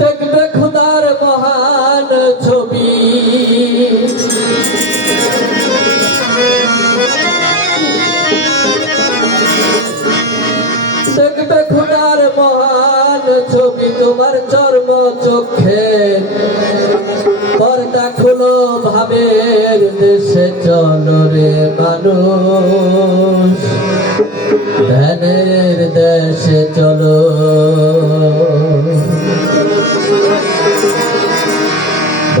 দেখবে খোদার মহান ছবি, দেখবে খোদার মহান ছবি তোমার চর্ম চোখে। পর্দা খুলো ভাবের দেশে চলো রে মানুষ, ধ্যানের দেশে চলো।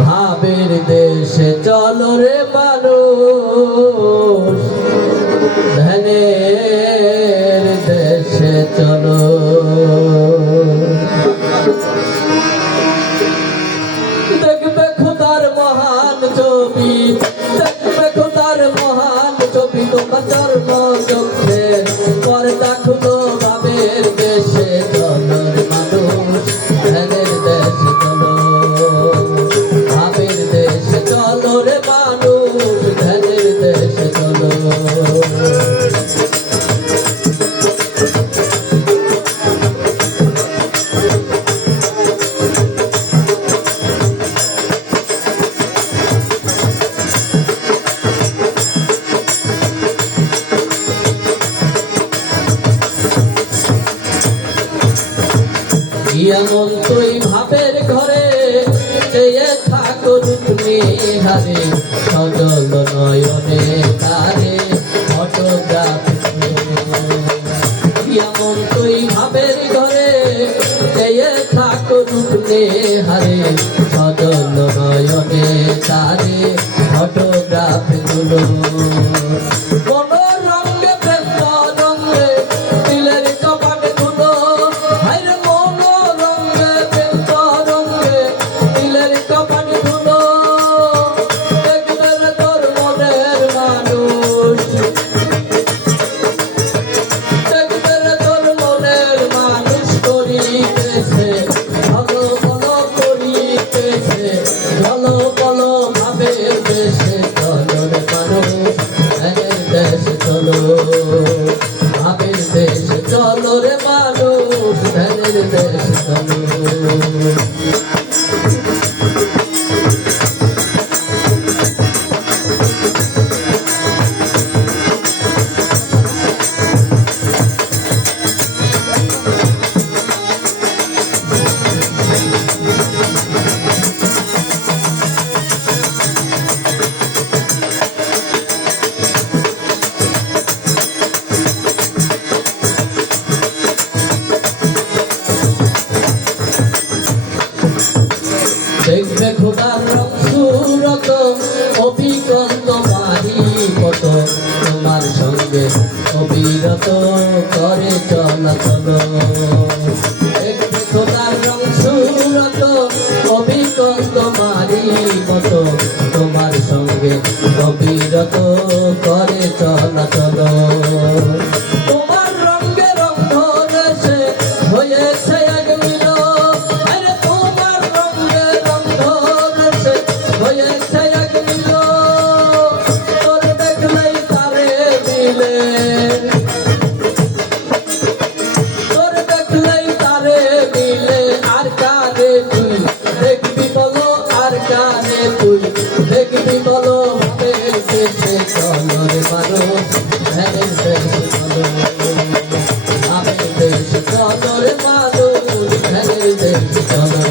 ভাবের দেশে চলো রে মানুষ, ধ্যানের দেশে চলো। দেখবে খোদার মহান ছবি, দেখবে খোদার মহান ছবি তোমার চর্ম চোখে। পর্দা খুলো ভাবের দেশে চলো রে মানুষ, ধ্যানের দেশে চলো। ভাবের দেশে চলো রে মানুষ, ধ্যানের দেশে চলো। এমন তুই ভাবের ঘরে চেয়ে থাকো রূপনে হারে, সজল নয়নে তারে ফটোগ্রাফ। এমন তুই ভাবের ঘরে চেয়ে থাকো রূপনে হারে, সজল নয়নে তারে ফটোগ্রাফ তুলো। ভাবের দেশে চলো রে মানুষ, ধ্যানের দেশে চলো। দেখবে খোদার রং সুরত অভিজ্ঞত মারি কত, তোমার সঙ্গে অবিরত করে চলাচল। দেখবে খোদার রং সুরত অভিজ্ঞত মারি কত, তোমার সঙ্গে অবিরত করে চলাচল। তোমার রঙে রং ধরেছে হয়েছে এক মিল, হয়েছে এক মিল। তোর দেখলেই তারে মিলে, তোর দেখলেই তারে মিলে। আর কারে তুই দেখবি বলো, আর কারে তুই দেখবি বলো। ভাবের দেশে চলো রে মানুষ, ধ্যানের দেশে চলো। ভাবের দেশে চলো রে মানুষ, ধ্যানের দেশে চলো।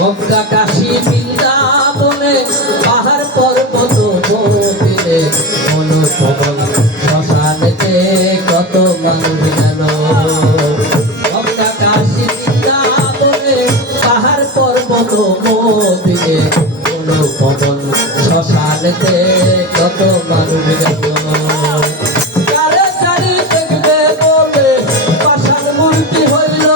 মক্কা কাশী বৃন্দাবনে পাহাড় পর্বত মন্দিরে অনুপবন শ্মশানেতে কত মানুষ গেল। মক্কা কাশী বৃন্দাবনে পাহাড় পর্বত মন্দিরে অনুপবন শ্মশানেতে কত মানুষ গেল। কারে চারি দেখবে বলে পাষাণ মূর্তি হইল,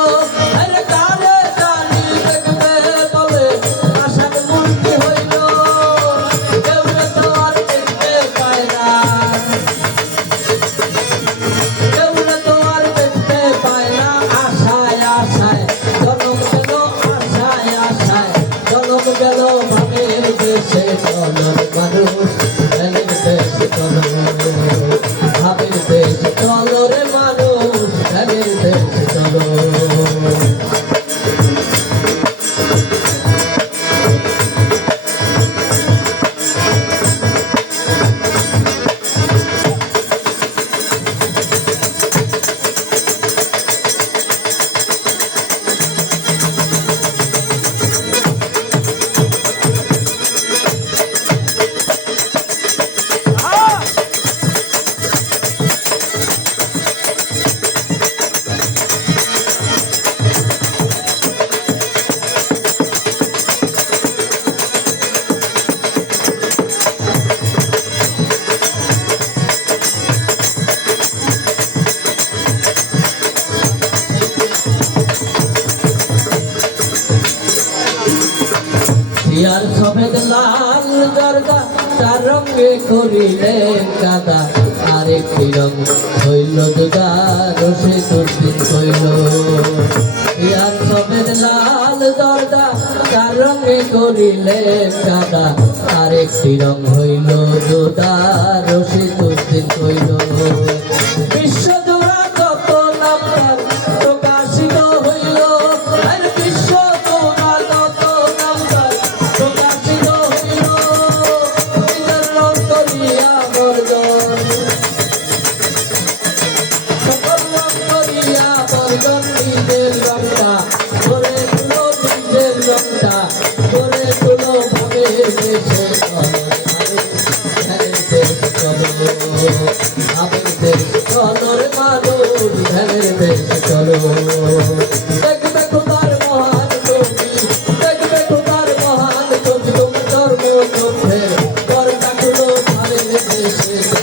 ইয়ার সফেদ লাল জর্দা চার রঙে করিলে কাদা আরেকটি রং হইল দুদা রসে দুদিন হইল ইয়ার সফেদ লাল জর্দা চার রঙে করিলে কাদা আরেকটি রং হইল দুদা রসে দুদিন হইল বিশ্বজোড়া কত নাম্বার প্রকাশিত হইল আর বিশ্বজোড়া কত নাম্বার প্রকাশিত হইল নিজের রং করিয়া বর্জন সকল রং করিয়া বর্জন নিজের রংটা করে তুলো নিজের রংটা করে তুলো ভাবে দেশে আবেগ দেশ চলোর মানুষ ধ্যানের দেশ চলো দেখবে খোদার মহান ছবি দেখবে খোদার মহান ছবি তোমার ধর্ম চোখের করটা খুলো ধারের দেশে